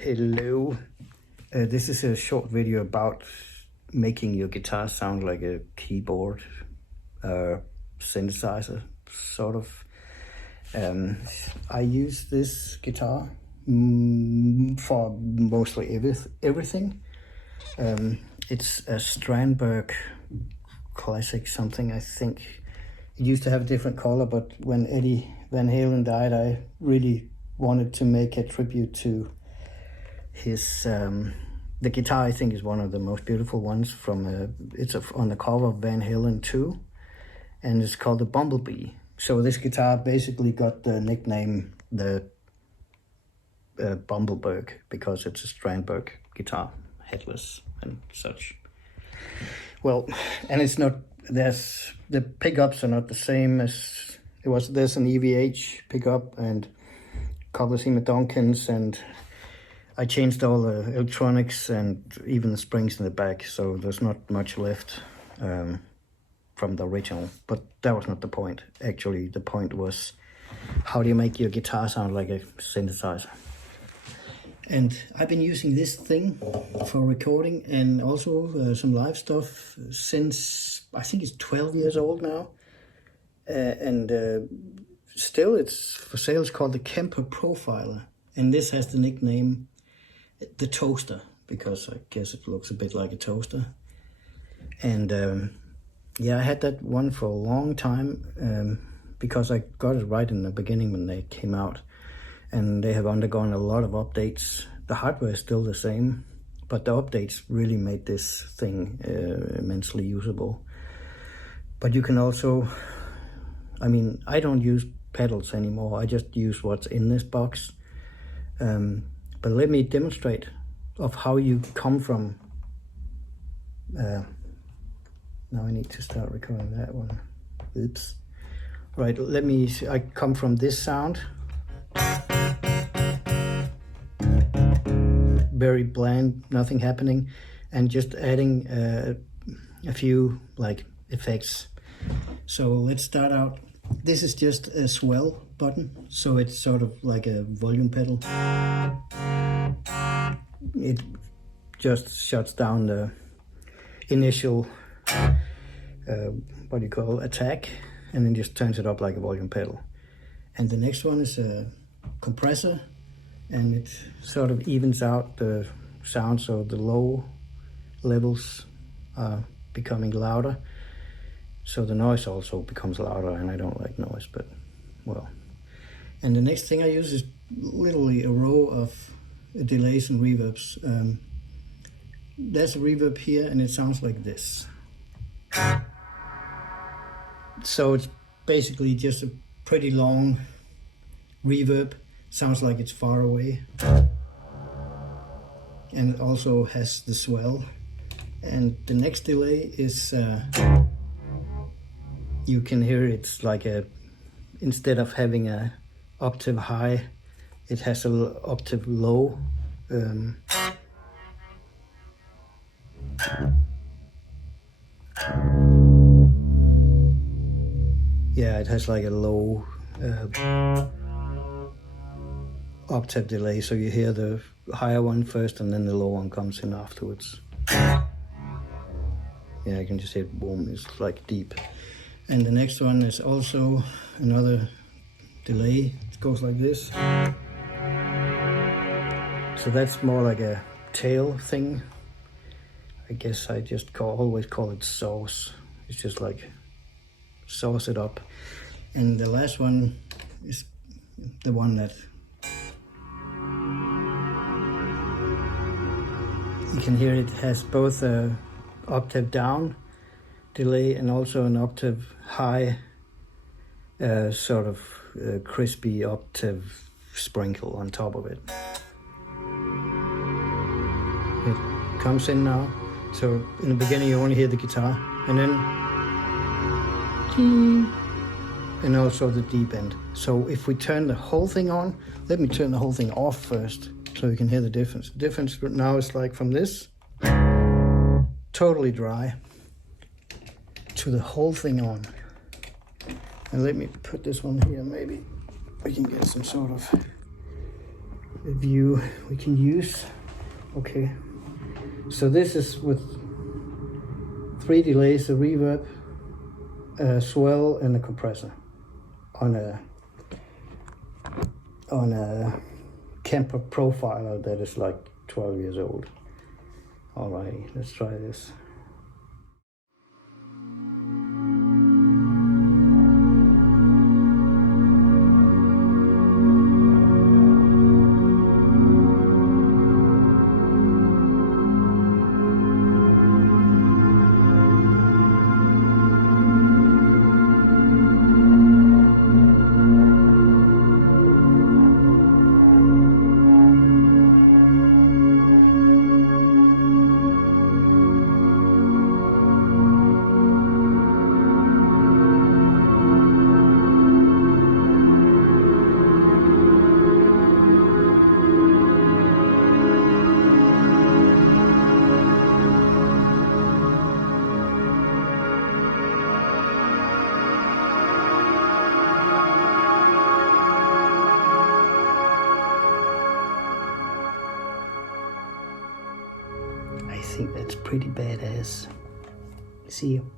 Hello. This is a short video about making your guitar sound like a keyboard synthesizer, sort of. I use this guitar for mostly everything. It's a Strandberg classic something, I think. It used to have a different color, but when Eddie Van Halen died, I really wanted to make a tribute to his the guitar. I think is one of the most beautiful ones from it's on the cover of Van Halen 2, and it's called the Bumblebee. So this guitar basically got the nickname the Bumbleberg because it's a Strandberg guitar, headless and such. Well, and it's not, the pickups are not the same as it was. There's an EVH pickup and a couple of Seymour Duncans, and I changed all the electronics and even the springs in the back, so there's not much left from the original. But that was not the point. Actually, the point was, how do you make your guitar sound like a synthesizer? And I've been using this thing for recording and also some live stuff since, I think it's 12 years old now. Still it's for sale. It's called the Kemper Profiler. And this has the nickname the Toaster, because I guess it looks a bit like a toaster. And yeah, I had that one for a long time because I got it right in the beginning when they came out. And they have undergone a lot of updates. The hardware is still the same, but the updates really made this thing immensely usable. But you can also, I mean, I don't use pedals anymore. I just use what's in this box. But let me demonstrate of how you come from, now I need to start recording that one. Oops. Right, let me, I come from this sound. Very bland, nothing happening, and just adding a few like effects. So let's start out. This is just a swell button, so it's sort of like a volume pedal. It just shuts down the initial what do you call, attack, and then just turns it up like a volume pedal. And the next one is a compressor, and it sort of evens out the sound, so the low levels are becoming louder, so the noise also becomes louder, and I don't like noise, but well. And the next thing I use is literally a row of delays and reverbs. There's a reverb here, and it sounds like this. So it's basically just a pretty long reverb. Sounds like it's far away, and it also has the swell. And the next delay is you can hear it's like a, instead of having a octave high, it has a little octave low. Yeah, it has like a low octave delay, so you hear the higher one first and then the low one comes in afterwards. Yeah, I can just hear it, boom, it's like deep. And the next one is also another delay. It goes like this. So that's more like a tail thing. I guess I just always call it sauce. It's just like sauce it up. And the last one is the one that you can hear. It has both a octave down delay and also an octave high, sort of crispy octave sprinkle on top of it. It comes in now. So in the beginning you only hear the guitar, and then and also the deep end. So if we turn the whole thing on, let me turn the whole thing off first, so you can hear the difference. The difference now is like from this, totally dry, to the whole thing on. And let me put this one here, maybe we can get some sort of, view we can use. Okay, so this is with 3 delays, a reverb, a swell, and a compressor on a Kemper Profiler that is like 12 years old. Alrighty, let's try this. I think that's pretty badass. See you.